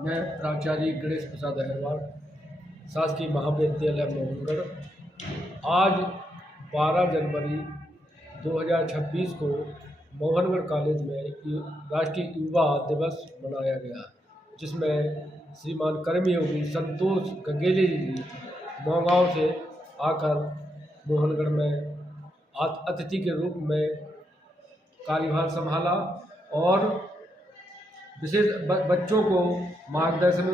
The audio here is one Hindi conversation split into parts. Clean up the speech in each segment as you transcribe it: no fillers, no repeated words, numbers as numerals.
मैं प्राचार्य गणेश प्रसाद अग्रवाल, शासकीय महाविद्यालय मोहनगढ़, आज 12 जनवरी 2026 को मोहनगढ़ कॉलेज में राष्ट्रीय युवा दिवस मनाया गया, जिसमें श्रीमान कर्मयोगी संतोष गंगेली जी नौगांव से आकर मोहनगढ़ में अतिथि के रूप में कार्यभार संभाला और विशेष बच्चों को मार्गदर्शन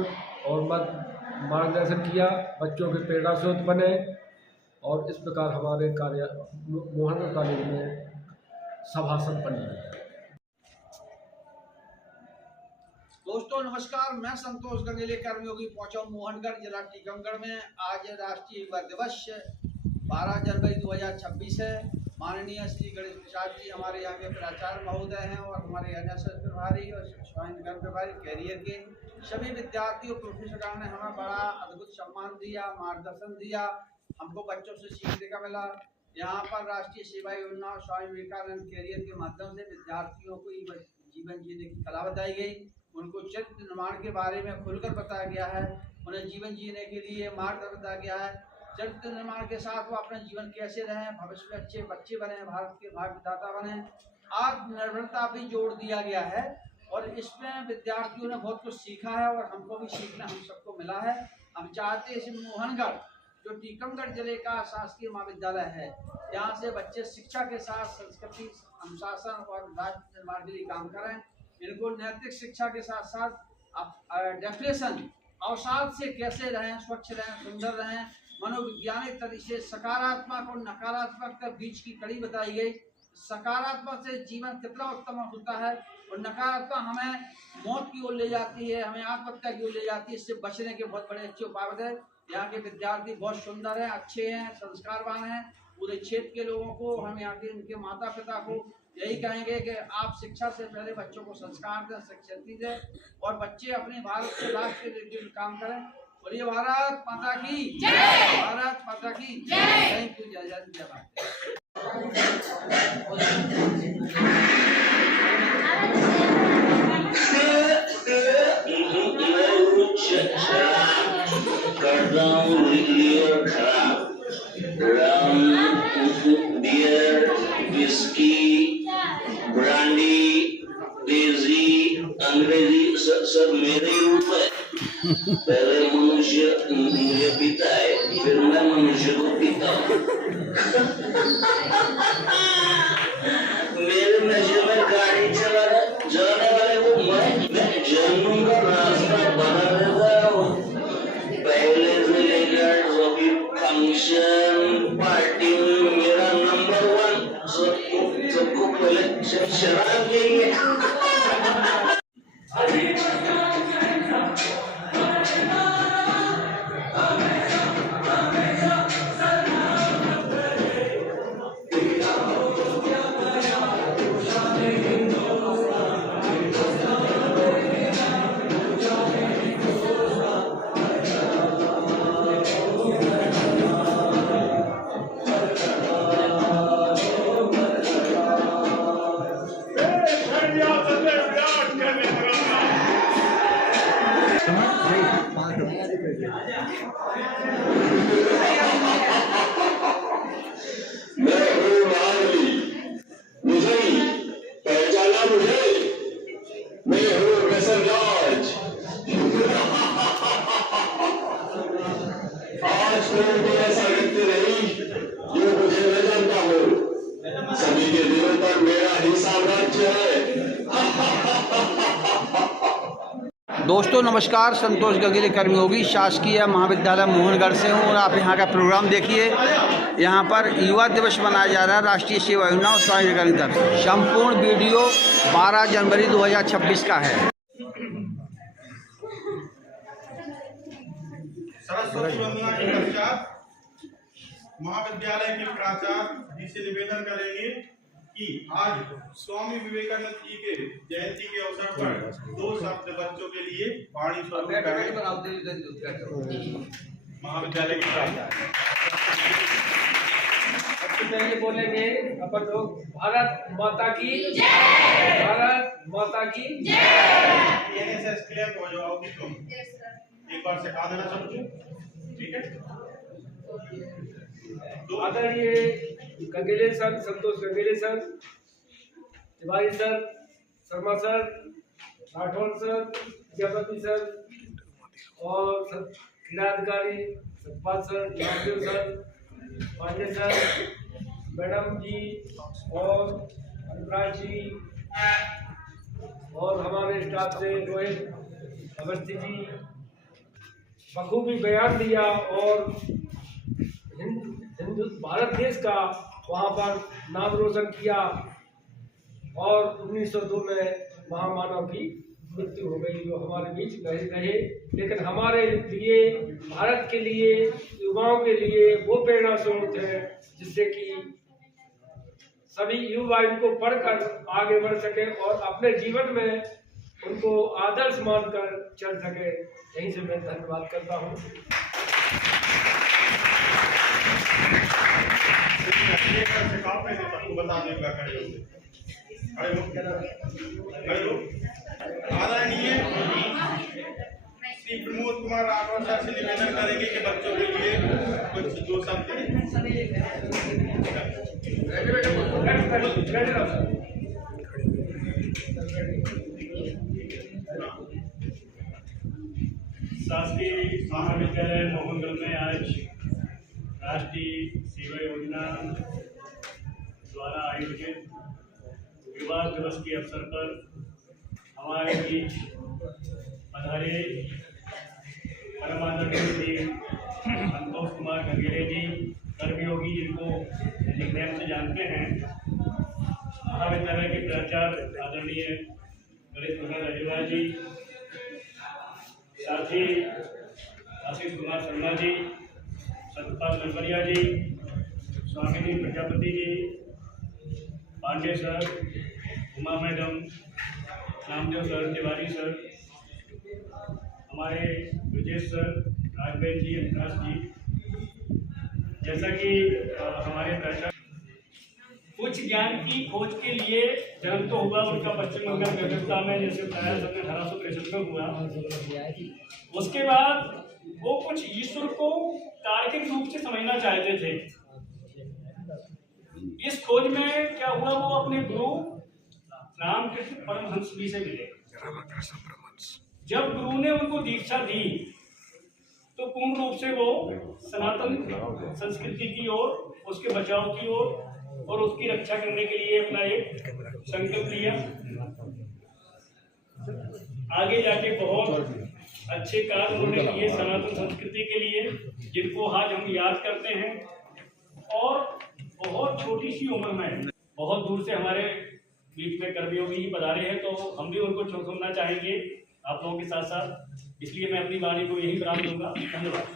किया, बच्चों के प्रेरणा स्रोत बने और इस प्रकार हमारे मोहनगढ़ कॉलेज में सभा संपन्न हुई। दोस्तों नमस्कार, मैं संतोष गंगेली कर्मयोगी पहुंचा मोहनगढ़ जिला टीकमगढ़ में। आज राष्ट्रीय युवा दिवस 12 जनवरी 2026 है। माननीय श्री गणेश प्रसाद जी हमारे यहाँ के प्राचार्य महोदय हैं और हमारे एनएसएस प्रभारी और स्वयं प्रभारी कैरियर के सभी विद्यार्थी और प्रोफेसर ने हमें बड़ा अद्भुत सम्मान दिया, मार्गदर्शन दिया। हमको बच्चों से सीखने का मिला। यहाँ पर राष्ट्रीय सेवा योजना और स्वामी विवेकानंद कैरियर के माध्यम से विद्यार्थियों को जीवन जीने की कला बताई गई, उनको चरित्र निर्माण के बारे में खुलकर बताया गया है, उन्हें जीवन जीने के लिए मार्ग बताया गया है। चरित्र निर्माण के साथ वो अपना जीवन कैसे रहें, भविष्य में अच्छे बच्चे बने, भारत के भाग्य विधाता बने, आत्मनिर्भरता भी जोड़ दिया गया है। और इसमें विद्यार्थियों ने बहुत कुछ सीखा है और हमको भी सीखना हम सबको मिला है। हम चाहते हैं इस मोहनगढ़ जो टीकमगढ़ जिले का शासकीय महाविद्यालय है, यहाँ से बच्चे शिक्षा के साथ संस्कृति, अनुशासन और राष्ट्र निर्माण के लिए काम करें। इनको नैतिक शिक्षा के साथ साथ डेफिनेशन अवसाद से कैसे रहें, स्वच्छ रहें, सुंदर रहें, मनोवैज्ञानिक तरीके से सकारात्मक और नकारात्मक के बीच की कड़ी बताई गई। सकारात्मक से जीवन कितना उत्तम होता है और नकारात्मक हमें मौत की ओर ले जाती है, हमें आत्महत्या की ओर ले जाती है। इससे बचने के बहुत बड़े अच्छे उपाय बताए। यहाँ के विद्यार्थी बहुत सुंदर हैं, अच्छे हैं, संस्कारवान हैं। पूरे क्षेत्र के लोगों को, हम यहाँ के उनके माता पिता को यही कहेंगे कि आप शिक्षा से पहले बच्चों को संस्कार दें, शिक्षा दें और बच्चे अपने भारत के राष्ट्र के लिए काम करें। बोलिए भारत माता की जय, भारत माता की जय। थैंक यू, जय जय जय भारत। बियर, विस्की, ब्रांडी, देसी, अंग्रेजी सब मेरे रूप है। पहले मनुष्य मुझे पीता है, फिर मैं मनुष्य को पीता हूँ। मेरे नशे में गाड़ी चलाने वाले को मैं जन्म का रास्ता बना देता हूँ। पहले से लेकर सभी फंक्शन पार्टी में मेरा नंबर 1, सबको पहले शराब देंगे। सभी के दिलों पर मेरा ही साम्राज्य है। दोस्तों नमस्कार, संतोष गंगेली कर्मयोगी शासकीय महाविद्यालय मोहनगढ़ से हूँ और आप यहाँ का प्रोग्राम देखिए। यहाँ पर युवा दिवस मनाया जा रहा है, राष्ट्रीय सेवा योजना और स्वामी विवेकानंद। संपूर्ण वीडियो 12 जनवरी 2026 का है। सरस्वती वंदना के पश्चात महाविद्यालय के प्राचार्य जी से निवेदन करेंगे कि आज स्वामी विवेकानंद जी के जयंती के अवसर पर 2 शब्द बच्चों के लिए वाणी स्वरूप महाविद्यालय के प्राचार्य। सबसे पहले बोलेंगे अपन लोग भारत माता की जय, भारत माता की जय। एनएसएस क्लियर हो जाओगी तुम, एक बार सिखा देना सबको, ठीक है। आदरणीय Gangele sir, Santosh Gangele sir, Tiwari sir, Sharma sir, Rathore sir, Vidyapati sir और क्रीड़ाधिकारी Satpal sir, Namdev sir, Pandey sir, madam ji और अनुराज जी और हमारे स्टाफ से रोहित अवस्थी जी बखूबी बयान दिया और हिंदू भारत देश का वहाँ पर नाम रोशन किया और 1902 में महामानव की मृत्यु हो गई जो हमारे बीच नहीं रहे, लेकिन हमारे लिए, भारत के लिए, युवाओं के लिए वो प्रेरणा स्रोत है जिससे कि सभी युवा इनको पढ़कर आगे बढ़ सके और अपने जीवन में उनको आदर्श मानकर चल सके। यहीं से मैं धन्यवाद करता हूँ। आदरणीय श्री प्रमोद कुमार राठौर सर से निवेदन करेंगे कि बच्चों के लिए कुछ दो शब्द शासकीय महाविद्यालय मोहनगढ़ में आज राष्ट्रीय सेवा योजना द्वारा आयोजित विवाह दिवस के अवसर पर हमारे बीच पधारे परम आदरणीय श्री संतोष कुमार गंगेले जी, कर्मयोगी, जिनको निकनेम से जानते हैं, महाविद्यालय के प्राचार्य आदरणीय गणेश प्रसाद अग्रवाल जी, साथी Ashish Kumar Sharma ji, Satpal Narwariya ji, Swamini Prajapati ji, Pandey sir, Uma madam, Namdev sir, Tiwari sir, हमारे ब्रजेश सर, राजवेद जी, अविनाश जी, जैसा कि हमारे प्राचार्य उच्च ज्ञान की खोज के लिए जन्म तो हुआ उनका पश्चिम बंगाल कलकत्ता में, जैसे बताया सन 1863 में हुआ। उसके बाद वो कुछ ईश्वर को तार्किक रूप से समझना चाहते थे। इस खोज में क्या हुआ, वो अपने गुरु रामकृष्ण परमहंस जी से मिले। जब गुरु ने उनको दीक्षा दी तो पूर्ण रूप से वो सनातन संस्कृति की ओर, उसके बचाव की ओर और उसकी रक्षा करने के लिए अपना एक संकल्प लिया। आगे जाके बहुत अच्छे कार्य उन्होंने किए सनातन संस्कृति के लिए, जिनको आज हम याद करते हैं। और बहुत छोटी सी उम्र में बहुत दूर से हमारे बीच में कर्मयोगी ही पधारे हैं, तो हम भी उनको सुनना चाहेंगे आप लोगों के साथ साथ, इसलिए मैं अपनी वाणी को यही विराम दूंगा। धन्यवाद।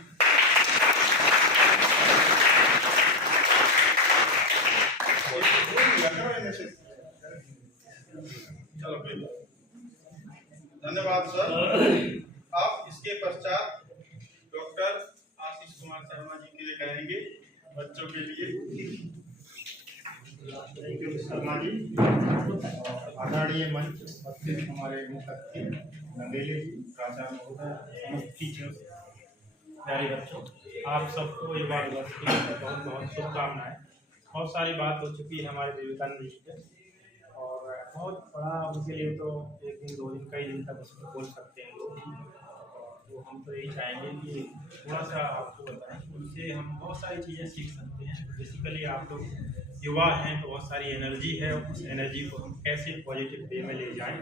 धन्यवाद सर। आप इसके पश्चात डॉक्टर आशीष कुमार शर्मा जी के लिए कहेंगे बच्चों के लिए। शर्मा जी, आदरणीय मंच उपस्थित हमारे मुख्य अतिथि गंगेले जी, प्राचार्य महोदय, टीचर्स, प्यारे बच्चों, आप सबको युवा दिवस की बहुत बहुत शुभकामनाएं। बहुत सारी बात हो चुकी है हमारे विवेकानंद जी पे, और बहुत बड़ा उनके लिए तो एक दिन, दो दिन, कई दिन तक उसको बोल सकते हैं लोग। तो हम तो यही चाहेंगे कि थोड़ा सा आपको बताएं, उनसे हम बहुत सारी चीज़ें सीख सकते हैं। बेसिकली आप लोग युवा हैं तो बहुत सारी एनर्जी है, उस एनर्जी को हम कैसे पॉजिटिव वे में ले जाएं,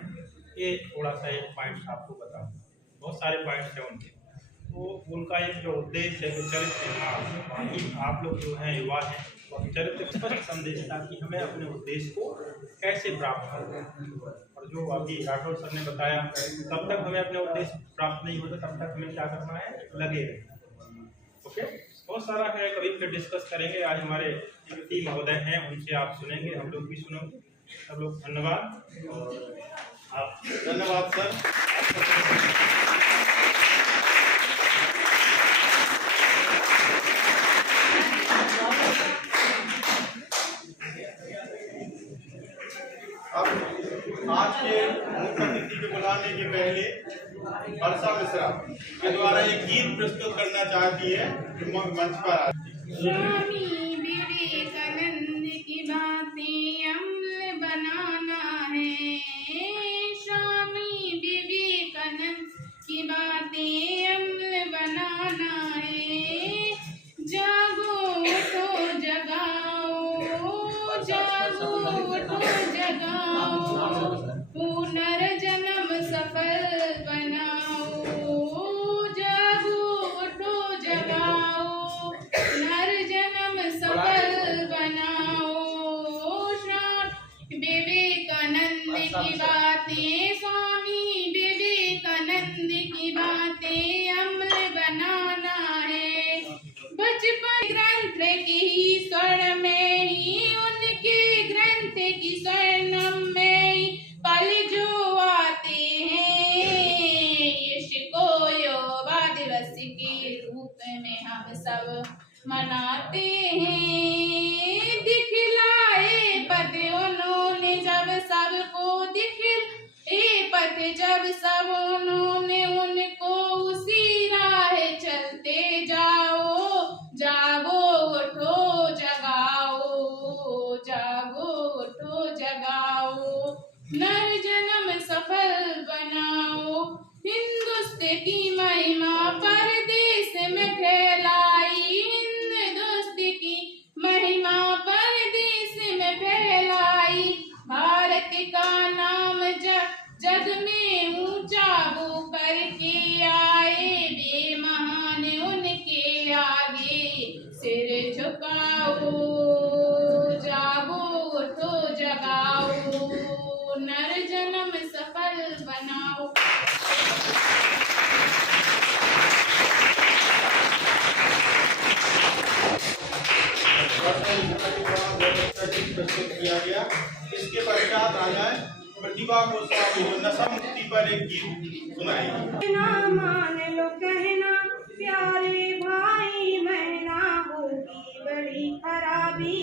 ये थोड़ा सा एक पॉइंट्स आपको बताऊँ। बहुत सारे पॉइंट्स हैं उनके, तो उनका एक जो उद्देश्य है कि चरित्र, आप लोग जो हैं युवा हैं, चरित्र स्पष्ट संदेश था कि हमें अपने उद्देश्य को कैसे प्राप्त करना है। और जो अभी राठौर सर ने बताया, तब तक हमें अपने उद्देश्य प्राप्त नहीं होता, तब तक हमें क्या करना है, लगे रहना। ओके, बहुत सारा है, कभी फिर डिस्कस करेंगे। आज हमारे महोदय हैं, उनसे आप सुनेंगे, हम लोग भी सुनेंगे। सब लोग धन्यवाद। और आप धन्यवाद सर। के द्वारा एक गीत प्रस्तुत करना चाहती है। मंच पर आती है। स्वामी विवेकानंद की बातें अमल बनाना है। स्वामी विवेकानंद की बातें अमल बनाना है। जागो उठो जगाओ, जागो उठो जगाओ, पुनर्जन्म सफल बनाओ। जागो उठो जगाओ, पुनर्जन्म सफल बनाओ। स्वामी विवेकानंद की बातें, स्वामी विवेकानंद की बातें अमल बनाना है। बचपन ग्रंथ की स्वर में ही, उनके ग्रंथ की स्वर्णम में ही पल जो आते हैं। इसको युवा दिवस के रूप में हम सब मनाते हैं। दिखलाए पथ उन्होंने जब सबको, दिखलाए पथ जब सब उन्होंने, उनको उसी राह चलते जाओ। जागो उठो जगाओ, जागो उठो जगाओ, नर जन्म सफल बनाओ। हिंदुस्तान की महिमा परदेश में फैलाई, हिंदुस्तान की महिमा परदेश में फैलाई। भारत का नाम जग में ऊंचा वो करके आए। वे महान, उनके आगे सिर झुकाओ। जागो उठो जगाओ, नर जन्म सफल बनाओ। प्रस्तुत किया गया। इसके पश्चात आ जाए प्रतिभा गोस्वामी जो नशा मुक्ति पर एक गीत सुनाएगी। ना मान लो कहना प्यारे भाई, महना होगी बड़ी खराबी,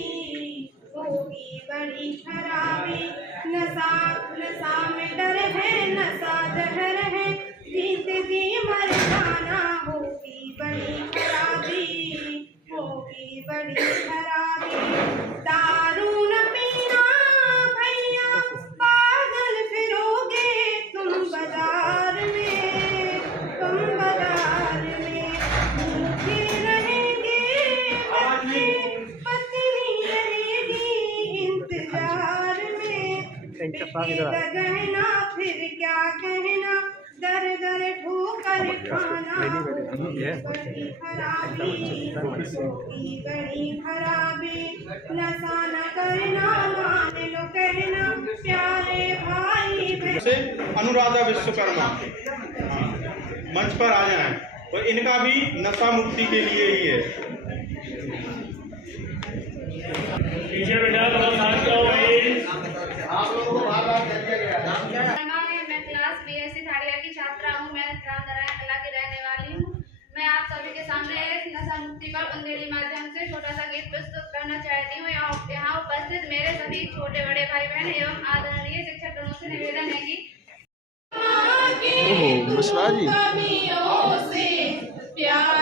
होगी बड़ी खराबी। नशा नशा में डर है, नशा जहर है, जीत जी मर जाना। होगी बड़ी खराबी, होगी बड़ी खराबी। दारू न पीना भैया, पागल फिरोगे तुम बाजार में, तुम बाजार में। भूखे रहेंगे बच्चे, पत्नी रहेगी इंतजार में। गहना फिर क्या कहना, दर दर ठोकर खाना। बड़ी खराबी, होगी बड़ी खराबी। नशा न करना, मान लो कहना प्यारे भाई बहन। से अनुराधा विश्वकर्मा मंच पर आ जाएं, तो इनका भी नशा मुक्ति के लिए ही है। पीछे बेटा थोड़ा शांत जाओ भाई। आप लोगों को बार-बार कह दिया गया। नाम क्या है? मैं क्लास बीएससी थर्ड ईयर की छात्रा हूँ। मैं रामनारायण कला की रहने वाली हूँ। मैं आप सभी के सामने नशा मुक्ति पर बुंदेली माध्यम से छोटा सा गीत प्रस्तुत करना चाहती हूँ। यहाँ उपस्थित मेरे सभी छोटे बड़े भाई बहन एवं आदरणीय शिक्षकगणों से निवेदन है कि प्यार